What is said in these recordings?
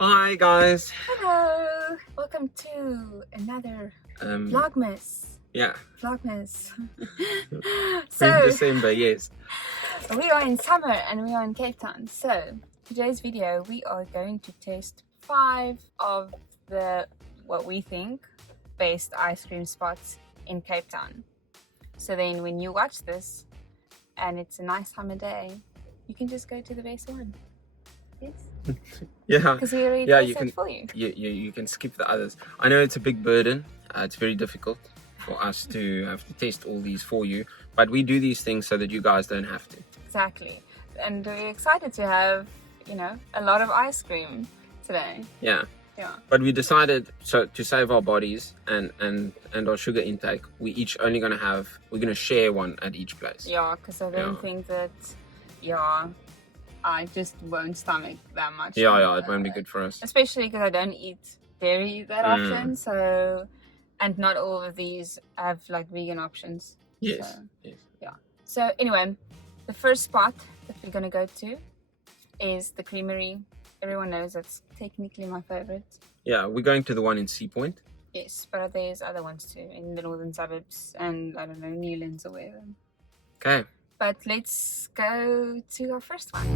Hi guys. Hello! Welcome to another Vlogmas. Yeah. Vlogmas. In December, yes. We are in summer and we are in Cape Town. So today's video we are going to test 5 of the what we think best ice cream spots in Cape Town. So then when you watch this and it's a nice summer day, you can just go to the best one. Yes. Yeah. Because we already you tested can for you. you can skip the others. I know it's a big burden. It's very difficult for us to have to test all these for you, but we do these things so that you guys don't have to. Exactly. And we're excited to have, a lot of ice cream today. Yeah. Yeah. But we decided to save our bodies and our sugar intake, we're gonna share one at each place. Yeah, because I don't think that, I just won't stomach that much. Yeah, it won't be good for us. Especially because I don't eat dairy that often, and not all of these have like vegan options. Yes. So, yes. Yeah. So anyway, the first spot that we're gonna go to is the Creamery. Everyone knows that's technically my favorite. Yeah, we're going to the one in Sea Point. Yes, but there's other ones too in the northern suburbs and I don't know, Newlands or wherever. Okay. But let's go to our first one.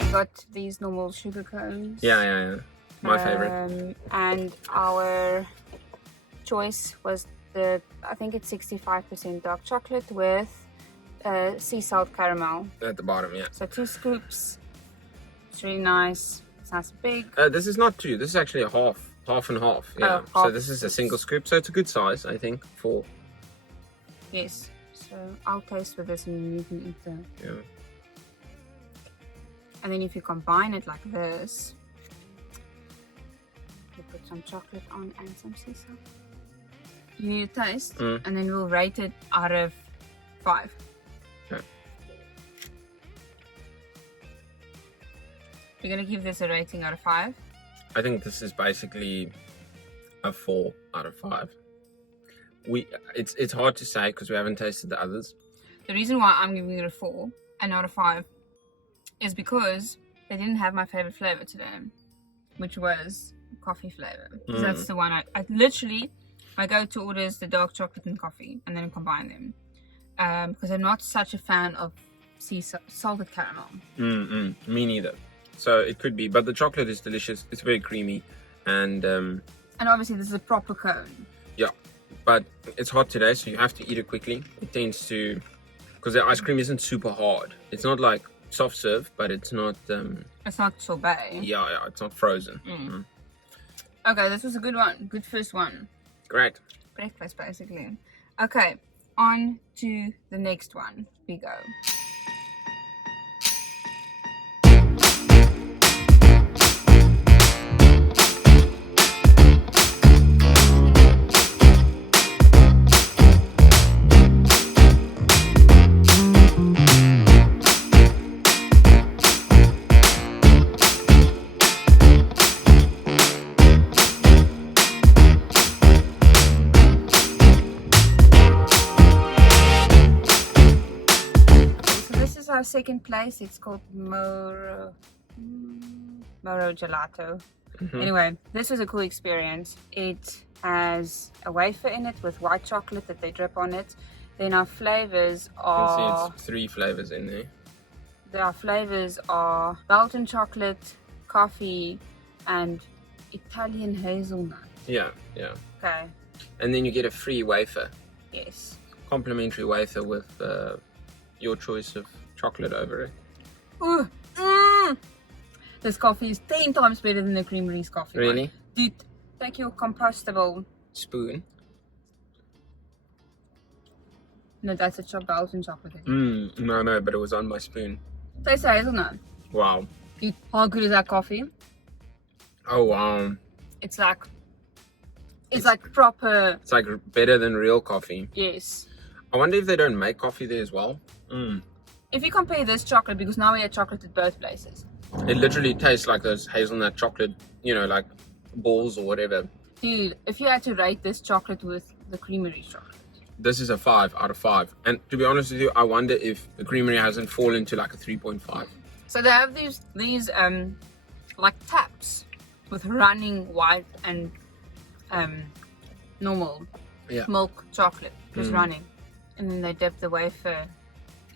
We got these normal sugar cones. Yeah. My favorite. And our choice was I think it's 65% dark chocolate with sea salt caramel. At the bottom, yeah. So 2 scoops. It's really nice. It's nice and big. This is not 2. This is actually a half and half. Yeah. Oh, so this is a single scoop. So it's a good size, I think, for. Yes. So I'll taste with this and you can eat the. Yeah. And then if you combine it like this, you put some chocolate on and some sea salt. You need a taste, and then we'll rate it out of 5. Okay. We're gonna give this a rating out of 5. I think this is basically a 4 out of 5. It's hard to say because we haven't tasted the others. The reason why I'm giving it a 4 and not a 5 is because they didn't have my favorite flavor today, which was coffee flavor. Because that's the one I literally. My go-to order is the dark chocolate and coffee, and then combine them. Because I'm not such a fan of salted caramel. Me neither. So it could be, but the chocolate is delicious. It's very creamy, and obviously this is a proper cone. Yeah, but it's hot today, so you have to eat it quickly. It tends to, because the ice cream isn't super hard. It's not like soft serve, but it's not. It's not sorbet. Yeah, it's not frozen. Okay, this was a good one. Good first one. Great. Breakfast, basically. Okay, on to the next one we go. Our second place, it's called Moremoro Gelato. Anyway, this was a cool experience. It has a wafer in it with white chocolate that they drip on it. Then our flavors are. You can see it's 3 flavors in there. Our flavors are Belgian chocolate, coffee, and Italian hazelnut. Yeah. Okay. And then you get a free wafer. Yes. Complimentary wafer with your choice of chocolate over it. Ooh, This coffee is 10 times better than the Creamery's coffee. Really? One. Dude, take your compostable spoon. No, that's a Belgian chocolate. No, but it was on my spoon. Tastes like hazelnut. Wow. Dude, how good is that coffee? Oh wow. It's like proper. It's like better than real coffee. Yes. I wonder if they don't make coffee there as well. If you compare this chocolate, because now we had chocolate at both places. It literally tastes like those hazelnut chocolate, like balls or whatever. Dude, if you had to rate this chocolate with the Creamery chocolate, this is a 5 out of 5. And to be honest with you, I wonder if the creamery hasn't fallen to like a 3.5. So they have these like taps with running white and normal milk chocolate, just running, and then they dip the wafer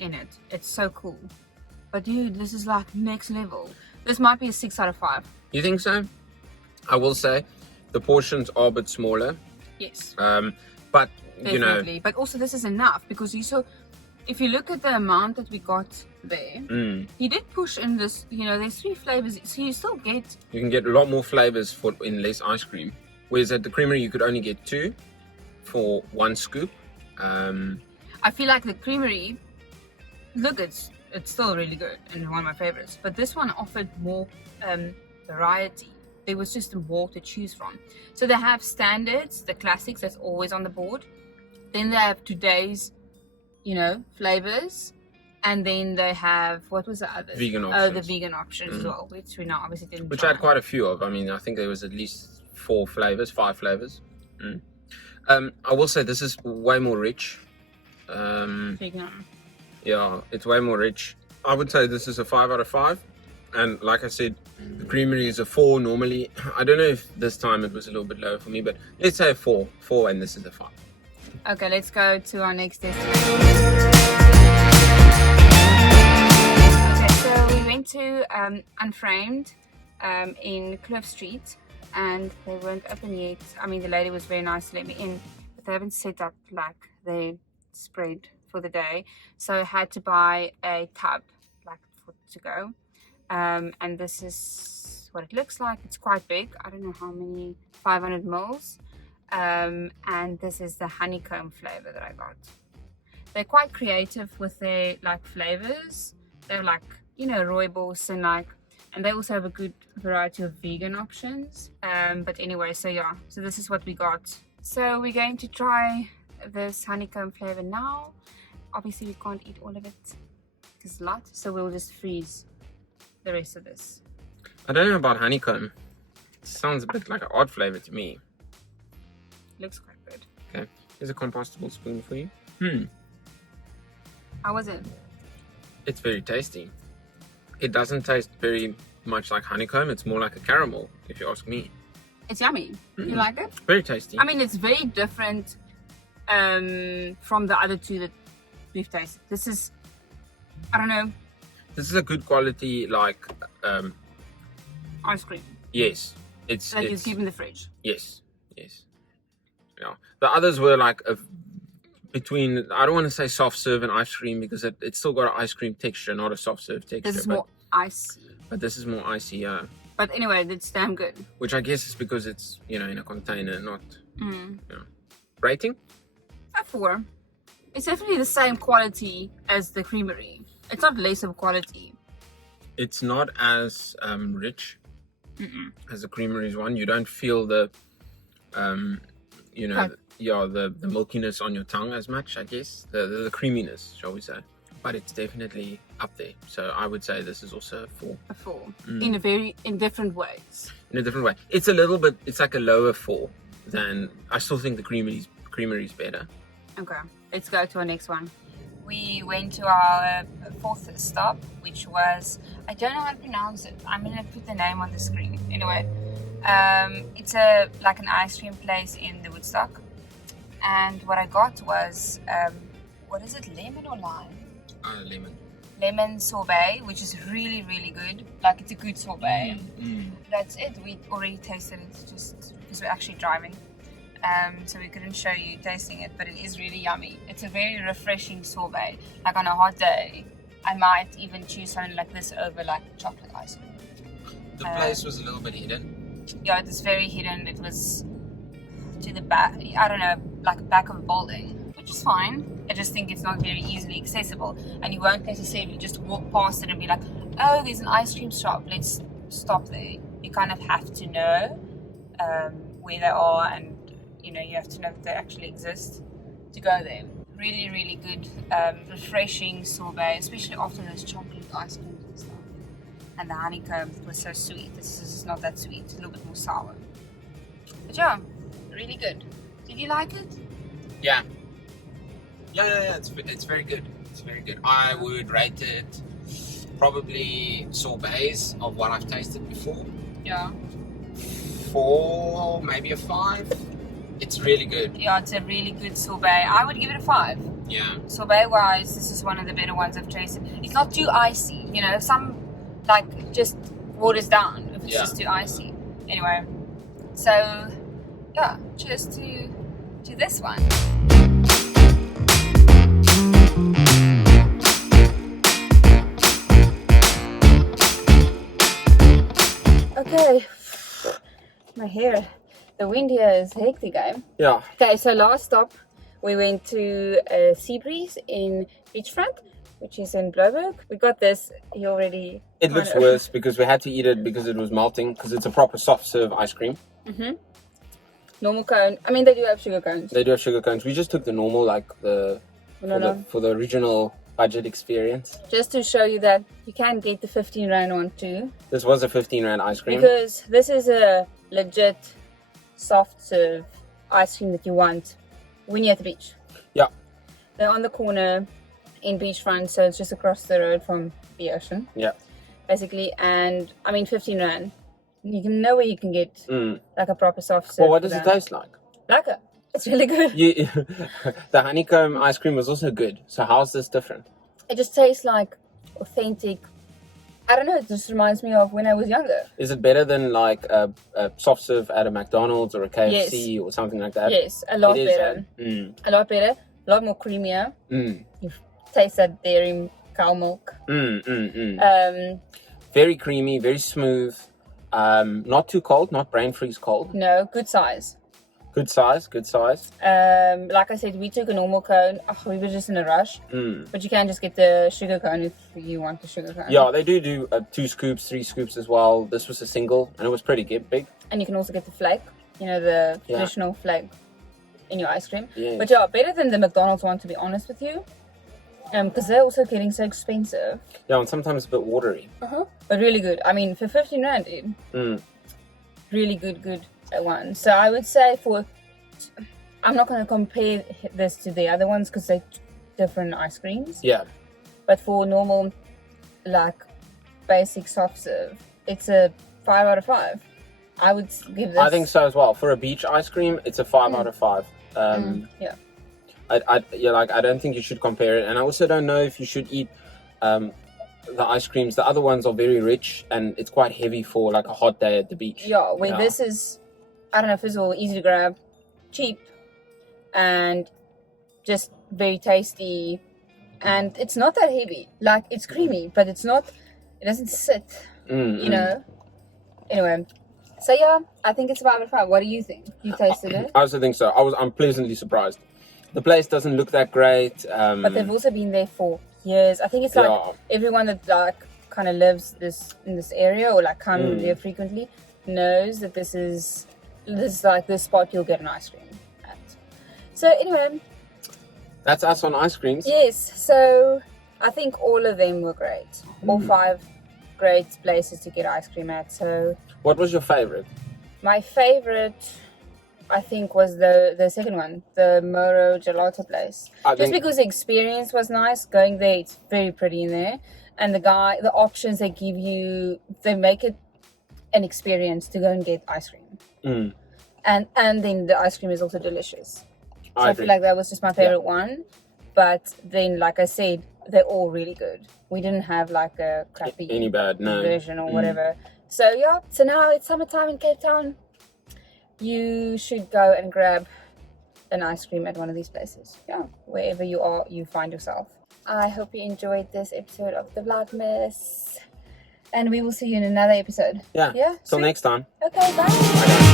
in it. It's so cool. But dude, this is like next level. This might be a 6 out of 5. You think so? I will say the portions are a bit smaller. Yes. But definitely. But also this is enough, because you saw, if you look at the amount that we got there, he did push in this, there's 3 flavors, so you still get... You can get a lot more flavors in less ice cream. Whereas at the creamery, you could only get 2 for 1 scoop. I feel like the creamery, look, it's still really good and one of my favorites. But this one offered more variety. There was just more to choose from. So they have standards, the classics that's always on the board. Then they have today's, flavors. And then they have, what was the other? Vegan options. Oh, the vegan options as well, which we now obviously didn't Which try. I had quite a few of. I mean, I think there was at least 5 flavors. I will say this is way more rich. Vegan. Yeah, it's way more rich. I would say this is a 5 out of 5. And like I said, the creamery is a 4 normally. I don't know if this time it was a little bit lower for me, but let's say a 4, and this is a 5. Okay, let's go to our next destination. Okay, so we went to Unframed in Cliff Street, and they weren't open yet. I mean, the lady was very nice to let me in, but they haven't set up like their spread for the day, so I had to buy a tub like to go. And this is what it looks like. It's quite big. I don't know how many, 500 mils. And this is the honeycomb flavor that I got. They're quite creative with their like flavors. They're like, rooibos and they also have a good variety of vegan options. But anyway, so this is what we got. So we're going to try this honeycomb flavor now. Obviously we can't eat all of it because it's a lot, so we'll just freeze the rest of this. I don't know about honeycomb. It sounds a bit like an odd flavor to me. Looks quite good. Okay, here's a compostable spoon for you. How was it? It's very tasty. It doesn't taste very much like honeycomb. It's more like a caramel, if you ask me. It's yummy. You like it? Very tasty. I mean, it's very different from the other 2 that we've tasted. This is, I don't know. This is a good quality, like ice cream. Yes, it's like it's keep in the fridge. Yes. Yeah, the others were like between. I don't want to say soft serve and ice cream because it's still got an ice cream texture, not a soft serve texture. This is more icy. But this is more icy, yeah. But anyway, it's damn good. Which I guess is because it's in a container, not. Rating? A 4. It's definitely the same quality as the creamery. It's not less of quality. It's not as rich as the creamery's one. You don't feel the, the milkiness on your tongue as much, I guess. The creaminess, shall we say. But it's definitely up there. So I would say this is also a 4. A 4. In different ways. In a different way. It's a little bit, it's like a lower 4 than, I still think the creamery's better. Okay, let's go to our next one. We went to our 4th stop, which was, I don't know how to pronounce it. I'm going to put the name on the screen. Anyway, it's like an ice cream place in the Woodstock. And what I got was, what is it, lemon or lime? Lemon. Lemon sorbet, which is really, really good. Like, it's a good sorbet. That's it. We already tasted it just because we're actually driving. So we couldn't show you tasting it, but it is really yummy. It's a very refreshing sorbet. Like on a hot day, I might even choose something like this over like chocolate ice cream. The place was a little bit hidden. Yeah, it was very hidden. It was to the back, I don't know, like back of a building, which is fine. I just think it's not very easily accessible, and you won't necessarily just walk past it and be like, oh, there's an ice cream shop, let's stop there. You kind of have to know where they are, and you have to know that they actually exist to go there. Really, really good, refreshing sorbet, especially after those chocolate ice creams and stuff. And the honeycomb was so sweet. This is not that sweet, it's a little bit more sour. But yeah, really good. Did you like it? Yeah. Yeah. It's very good. It's very good. I would rate it probably sorbets of what I've tasted before. Yeah. 4, maybe a 5. It's really good. Yeah, it's a really good sorbet. I would give it a 5. Yeah. Sorbet wise, this is one of the better ones I've tasted. It's not too icy, you know, some like just waters down if it's just too icy. Anyway, so yeah, cheers to this one. Okay, my hair. The wind here is hectic, eh? Yeah. Okay, so last stop, we went to Seabreeze in Beachfront, which is in Bloberg. We got this, he already... It looks worse because we had to eat it because it was melting, because it's a proper soft serve ice cream. Normal cone. I mean, they do have sugar cones. They do have sugar cones. We just took the normal, like for the original budget experience. Just to show you that you can get the 15 Rand one too. This was a 15 Rand ice cream. Because this is a legit soft serve ice cream that you want when you're at the beach. Yeah. They're on the corner in Beachfront, so it's just across the road from the ocean. Yeah. Basically, and I mean 15 Rand. You can know where you can get like a proper soft serve. Well, what does it taste like? Lekker. It's really good. The honeycomb ice cream was also good. So how's this different? It just tastes like authentic. I don't know, it just reminds me of when I was younger. Is it better than like a soft serve at a McDonald's or a KFC or something like that? Yes, a lot better. A lot better, a lot more creamier. You taste that dairy cow milk. Very creamy, very smooth. Not too cold, not brain freeze cold. No, good size. Good size, good size. Like I said, we took a normal cone. Oh, we were just in a rush. But you can just get the sugar cone if you want the sugar cone. Yeah, they do 2 scoops, 3 scoops as well. This was a single, and it was pretty big. And you can also get the flake, you know, the traditional flake in your ice cream. Yes. But yeah, better than the McDonald's one, to be honest with you. Because they're also getting so expensive. Yeah, and sometimes a bit watery. But really good. I mean, for 15 Rand, dude. Really good one. So I would say I'm not going to compare this to the other ones because they're different ice creams. Yeah. But for normal, like, basic soft serve, it's a 5 out of 5. I would give this... I think so as well. For a beach ice cream, it's a 5 out of 5. Yeah. I don't think you should compare it. And I also don't know if you should eat the ice creams. The other ones are very rich and it's quite heavy for like a hot day at the beach. Yeah, where this is, I don't know, first of all, easy to grab, cheap, and just very tasty. And it's not that heavy. Like, it's creamy, but it doesn't sit, you know. Anyway, so yeah, I think it's 5 out of 5. What do you think? You tasted it? I also think so. I'm pleasantly surprised. The place doesn't look that great. But they've also been there for years. I think it's like everyone that like kind of lives in this area or like come here frequently knows that this is like the spot you'll get an ice cream at. So anyway, that's us on ice creams. Yes. So I think all of them were great. All 5 great places to get ice cream at. So what was your favorite? My favorite, I think, was the second one, the Moremoro Gelato place. Because the experience was nice. Going there, it's very pretty in there. And the options they give you, they make it an experience to go and get ice cream. And then the ice cream is also delicious. So I feel like that was just my favorite one. But then, like I said, they're all really good. We didn't have like a crappy version or whatever. So yeah, so now it's summertime in Cape Town. You should go and grab an ice cream at one of these places. Yeah, wherever you are, you find yourself. I hope you enjoyed this episode of the Vlogmas. And we will see you in another episode. Yeah. Till next time. Okay, bye.